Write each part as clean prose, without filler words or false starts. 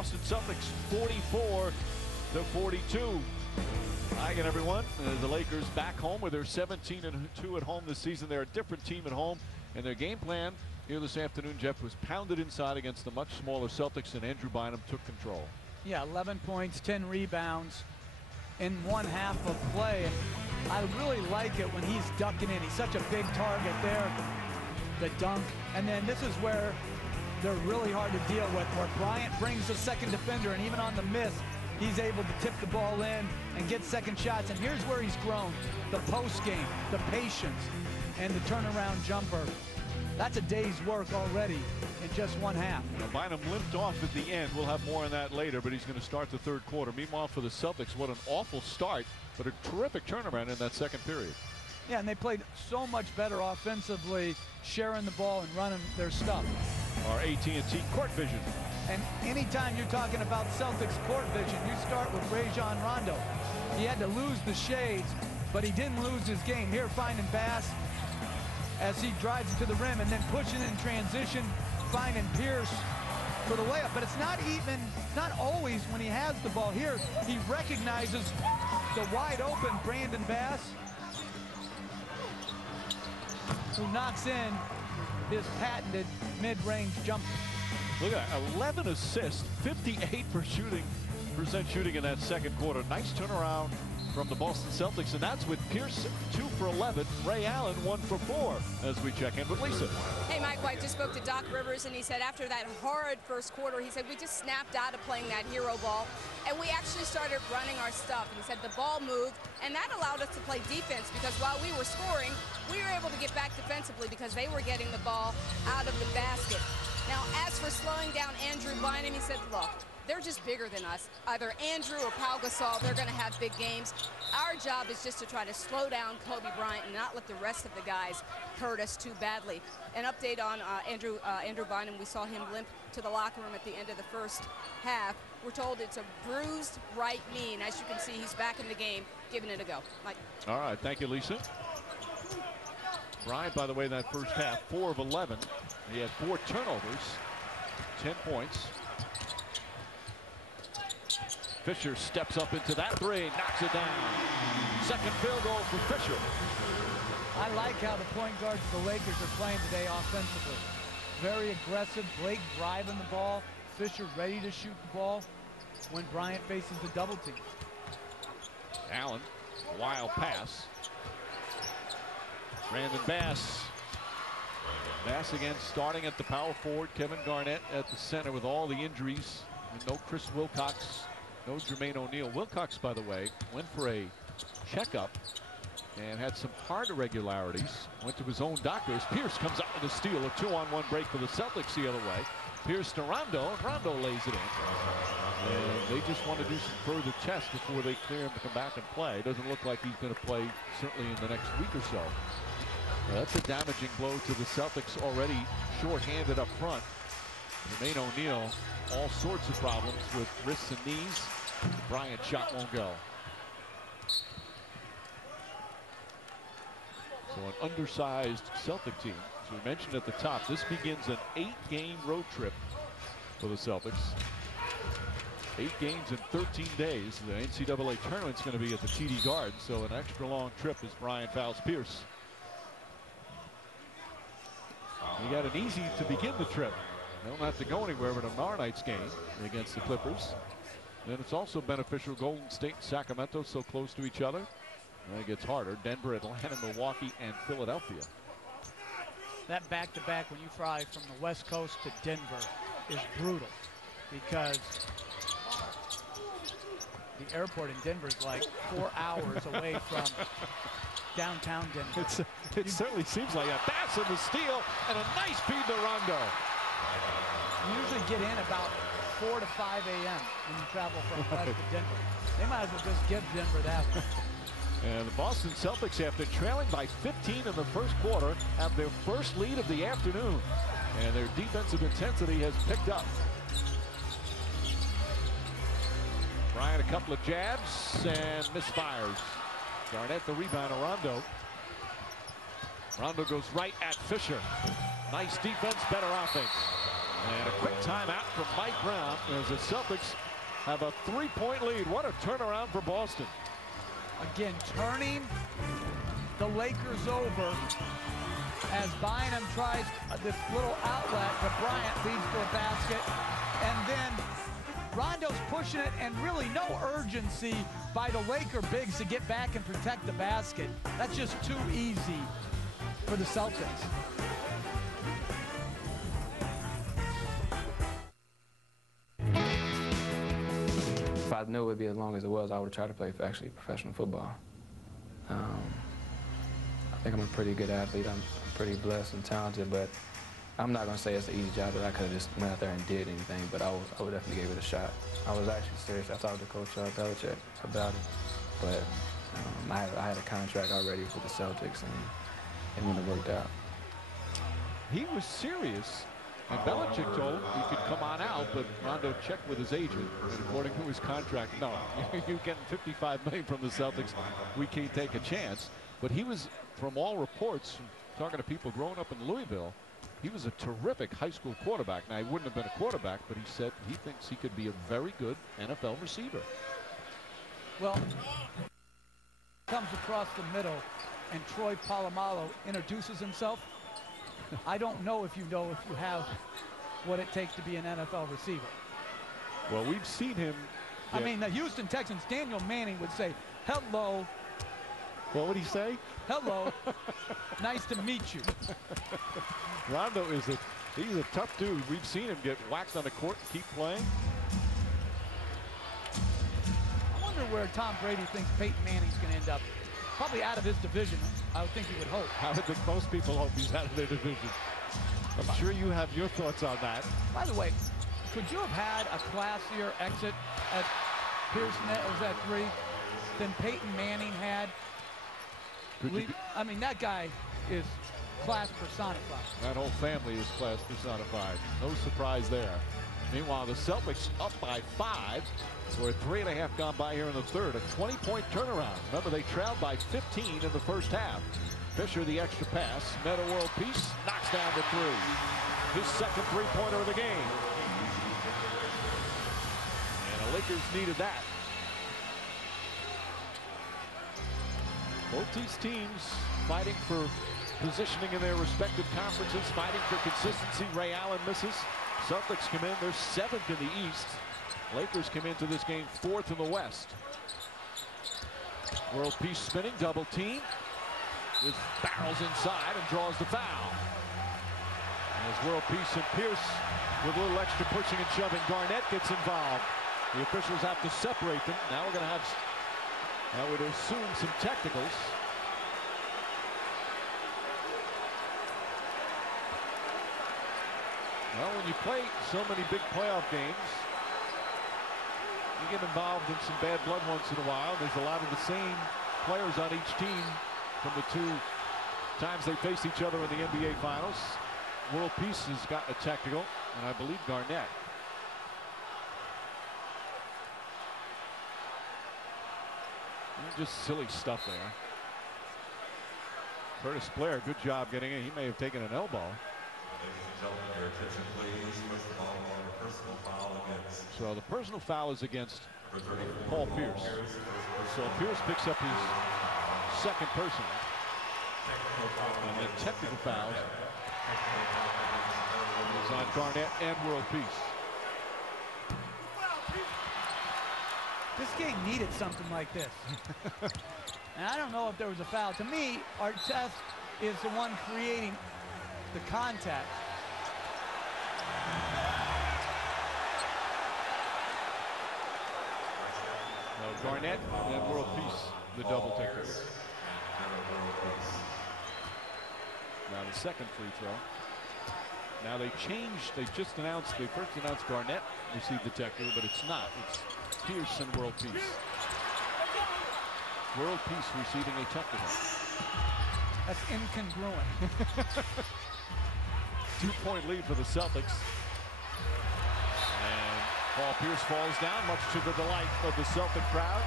Boston Celtics 44-42. Hi again, everyone. The Lakers back home with their 17-2 at home this season. They're a different team at home, and their game plan here this afternoon, Jeff, was pounded inside against the much smaller Celtics, and Andrew Bynum took control. Yeah, 11 points, 10 rebounds in one half of play. And I really like it when he's ducking in. He's such a big target there, the dunk. And then this is where they're really hard to deal with, where Bryant brings the second defender, and even on the miss, he's able to tip the ball in and get second shots. And here's where he's grown: the post game, the patience, and the turnaround jumper. That's a day's work already in just one half. Now, Bynum limped off at the end. We'll have more on that later, but he's going to start the third quarter. Meanwhile, for the Celtics, what an awful start, but a terrific turnaround in that second period. Yeah, and they played so much better offensively, sharing the ball and running their stuff. Our AT&T court vision. And anytime you're talking about Celtics court vision, you start with Rajon Rondo. He had to lose the shades, but he didn't lose his game. Here, finding Bass as he drives to the rim, and then pushing in transition, finding Pierce for the layup. But it's not always when he has the ball. Here, he recognizes the wide open Brandon Bass, who knocks in his patented mid-range jumper. Look at that, 11 assists, 58% shooting in that second quarter. Nice turnaround from the Boston Celtics, and that's with Pierce 2 for 11, Ray Allen 1 for 4, as we check in with Lisa. Hey, Mike White just spoke to Doc Rivers, and he said after that horrid first quarter, he said we just snapped out of playing that hero ball, and we actually started running our stuff. And he said the ball moved, and that allowed us to play defense, because while we were scoring, we were able to get back defensively because they were getting the ball out of the basket. Now, as for slowing down Andrew Bynum, he said, look, they're just bigger than us. Either Andrew or Pau Gasol, they're going to have big games. Our job is just to try to slow down Kobe Bryant and not let the rest of the guys hurt us too badly. An update on Andrew Bynum. We saw him limp to the locker room at the end of the first half. We're told it's a bruised right knee, and as you can see, he's back in the game, giving it a go. Mike. All right, thank you, Lisa. Bryant, by the way, that first half, 4 of 11. He had 4 turnovers, 10 points. Fisher steps up into that three, knocks it down. Second field goal for Fisher. I like how the point guards of the Lakers are playing today offensively. Very aggressive. Blake driving the ball. Fisher ready to shoot the ball when Bryant faces the double team. Allen, wild pass. Brandon Bass. Bass again starting at the power forward. Kevin Garnett at the center with all the injuries. And no Chris Wilcox. No Jermaine O'Neal. Wilcox, by the way, went for a checkup and had some heart irregularities. Went to his own doctors. Pierce comes out with a steal. A 2-on-1 break for the Celtics the other way. Pierce to Rondo, and Rondo lays it in. And they just want to do some further tests before they clear him to come back and play. It doesn't look like he's going to play certainly in the next week or so. That's a damaging blow to the Celtics, already short-handed up front. Jermaine O'Neal, all sorts of problems with wrists and knees. Bryant shot won't go. So an undersized Celtic team. As we mentioned at the top, this begins an 8-game road trip for the Celtics. 8 games in 13 days. The NCAA tournament's going to be at the TD Garden, so an extra long trip as Bryant fouls Pierce. He got an easy to begin the trip. They don't have to go anywhere but tomorrow night's game against the Clippers. Then it's also beneficial. Golden State and Sacramento so close to each other. And it gets harder. Denver, Atlanta, Milwaukee, and Philadelphia. That back-to-back when you fly from the West Coast to Denver is brutal, because the airport in Denver is like 4 hours away from downtown Denver. It certainly seems like that. Bass in the steal and a nice feed to Rondo. You usually get in about 4 to 5 a.m. when you travel from West to Denver. They might as well just give Denver that one. And the Boston Celtics, after trailing by 15 in the first quarter, have their first lead of the afternoon. And their defensive intensity has picked up. Bryant a couple of jabs and misfires. Garnett the rebound to Rondo. Rondo goes right at Fisher. Nice defense, better offense. And a quick timeout from Mike Brown as the Celtics have a 3-point lead. What a turnaround for Boston. Again, turning the Lakers over as Bynum tries this little outlet, but Bryant leads to a basket. And then Rondo's pushing it, and really no urgency by the Laker bigs to get back and protect the basket. That's just too easy for the Celtics. If I knew it would be as long as it was, I would try to play for actually professional football. I think I'm a pretty good athlete. I'm pretty blessed and talented, but I'm not going to say it's an easy job that I could have just went out there and did anything, but I would definitely give it a shot. I was actually serious. I talked to Coach Belichick about it, but I had a contract already for the Celtics, and it wouldn't have worked out. He was serious, and Belichick told him he could come on out, but Rondo checked with his agent, and according to his contract, no, you're getting $55 million from the Celtics. We can't take a chance. But he was, from all reports, talking to people growing up in Louisville, he was a terrific high school quarterback. Now, he wouldn't have been a quarterback, but he said he thinks he could be a very good NFL receiver. Well, comes across the middle, and Troy Polamalu introduces himself. I don't know if you have what it takes to be an NFL receiver. Well, we've seen him. I mean, the Houston Texans, Daniel Manning would say, hello. What would he say? Hello. Nice to meet you. Rondo he's a tough dude. We've seen him get whacked on the court and keep playing. I wonder where Tom Brady thinks Peyton Manning's going to end up. Probably out of his division, I would think he would hope. I would think most people hope he's out of their division. I'm sure you have your thoughts on that. By the way, could you have had a classier exit at Pearson, was at 3, than Peyton Manning had? I mean, that guy is class personified. That whole family is class personified. No surprise there. Meanwhile, the Celtics up by 5. We're 3.5 gone by here in the third. A 20-point turnaround. Remember, they trailed by 15 in the first half. Fisher, the extra pass. Meta world peace. Knocks down the 3. His second three-pointer of the game. And the Lakers needed that. Both these teams fighting for positioning in their respective conferences, fighting for consistency. Ray Allen misses. Celtics come in. They're 7th in the East. Lakers come into this game 4th in the West. World peace spinning, double team. This barrels inside and draws the foul. As world peace and Pierce with a little extra pushing and shoving. Garnett gets involved. The officials have to separate them. Now we're going to have, I would assume, some technicals. Well, when you play so many big playoff games, you get involved in some bad blood once in a while. There's a lot of the same players on each team from the 2 times they faced each other in the NBA Finals. World Peace has got a technical, and I believe Garnett. Just silly stuff there. Curtis Blair, good job getting it. He may have taken an elbow. So the personal foul is against Paul Pierce. So Pierce picks up his second personal. And the technical foul is on Garnett and World Peace. This game needed something like this. And I don't know if there was a foul. To me, Artest is the one creating the contact. No, Garnett and World Peace, the double taker. Now the second free throw. Now they changed. They just announced. They first announced Garnett received the technical, but it's not. It's Pierce and World Peace. World Peace receiving a technical. That's incongruent. 2-point lead for the Celtics. And Paul Pierce falls down, much to the delight of the Celtic crowd.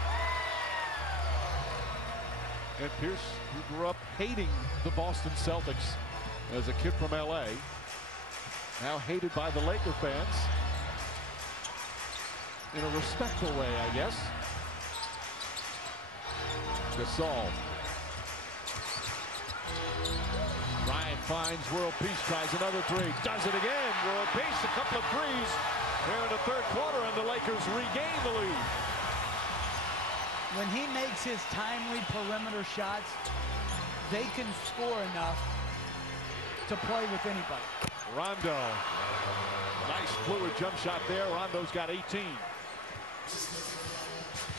And Pierce, who grew up hating the Boston Celtics as a kid from LA, now hated by the Laker fans. In a respectful way, I guess. Gasol. Bryant finds World Peace, tries another three, does it again. World Peace, a couple of threes here in the third quarter, and the Lakers regain the lead. When he makes his timely perimeter shots, they can score enough to play with anybody. Rondo. Nice fluid jump shot there. Rondo's got 18.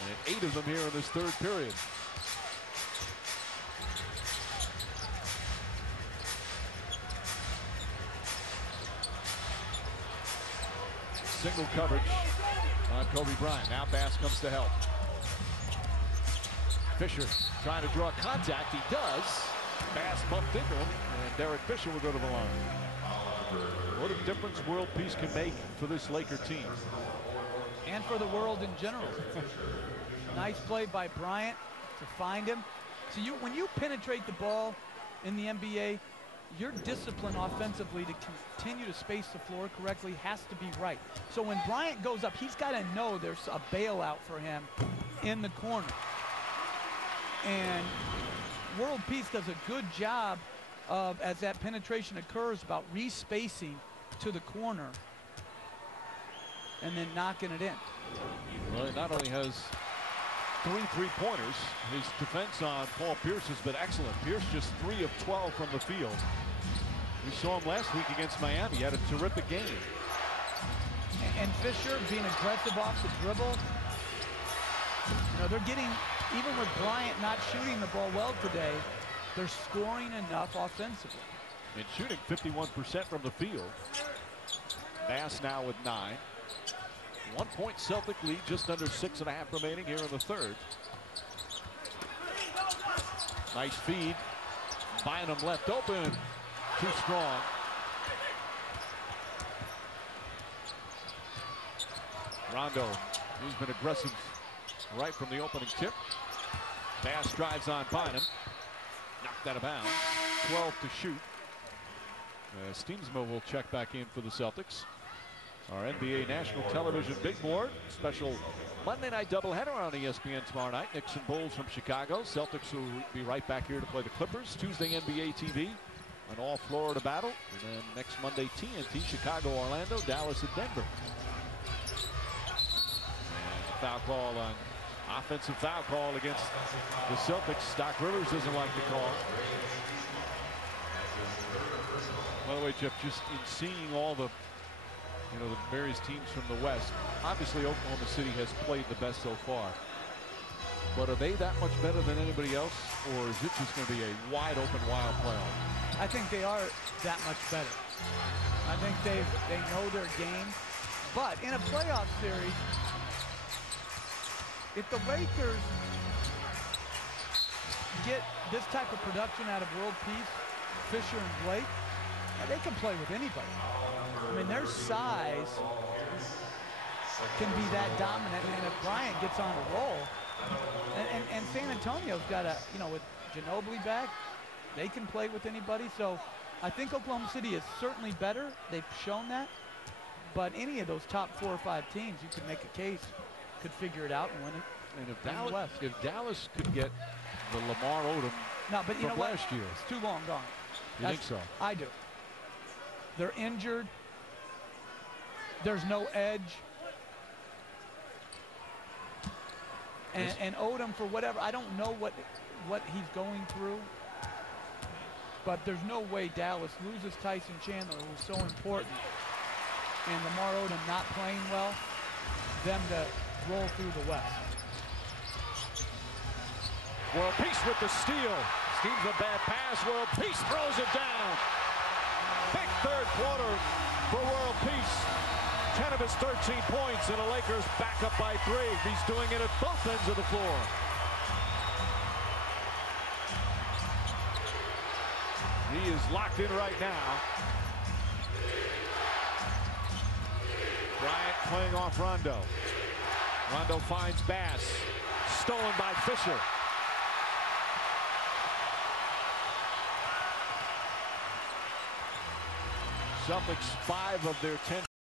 And 8 of them here in this third period. Single coverage on Kobe Bryant. Now Bass comes to help. Fisher trying to draw contact. He does. Bass bumped into him, and Derek Fisher will go to the line. What a difference World Peace can make for this Laker team. And for the world in general. Nice play by Bryant to find him. So when you penetrate the ball in the NBA, your discipline offensively to continue to space the floor correctly has to be right. So when Bryant goes up, he's got to know there's a bailout for him in the corner. And World Peace does a good job of, as that penetration occurs, about respacing to the corner and then knocking it in. Well, he not only has 3 3-pointers, his defense on Paul Pierce has been excellent. Pierce just 3 of 12 from the field. We saw him last week against Miami. He had a terrific game. And Fisher being aggressive off the dribble. You know, they're getting, even with Bryant not shooting the ball well today, they're scoring enough offensively. And shooting 51% from the field. Bass now with 9. 1 point Celtic lead, just under 6.5 remaining here in the third. Nice feed. Bynum left open. Too strong. Rondo, he's been aggressive right from the opening tip. Bass drives on Bynum. Knocked out of bounds. 12 to shoot. Steensma will check back in for the Celtics. Our NBA National Television Big Board. Special Monday night doubleheader on ESPN tomorrow night. Knicks and Bulls from Chicago. Celtics will be right back here to play the Clippers. Tuesday NBA TV. An all Florida battle. And then next Monday TNT. Chicago, Orlando, Dallas, and Denver. And a foul call on offensive foul call against the Celtics. Doc Rivers doesn't like the call. By the way, Jeff, just in seeing all the the various teams from the West, obviously Oklahoma City has played the best so far. But are they that much better than anybody else, or is it just going to be a wide open, wild playoff? I think they are that much better. I think they know their game. But in a playoff series, if the Lakers get this type of production out of World Peace, Fisher and Blake, they can play with anybody. I mean, their size can be that dominant, and if Bryant gets on a roll, and San Antonio's got a, with Ginobili back, they can play with anybody. So I think Oklahoma City is certainly better. They've shown that. But any of those top 4 or 5 teams, you could make a case, could figure it out and win it. And if Dallas could get the Lamar Odom but you know what? last year, it's too long gone. You think so? I do. They're injured. There's no edge. And Odom, for whatever, I don't know what he's going through, but there's no way Dallas loses Tyson Chandler, who was so important, and Lamar Odom not playing well, them to roll through the West. World Peace with the steal. Schemes a bad pass. World Peace throws it down. Big third quarter for World Peace. 10 of his 13 points, and the Lakers back up by 3. He's doing it at both ends of the floor. He is locked in right now. Bryant playing off Rondo. Rondo finds Bass. Stolen by Fisher. Celtics 5 of their 10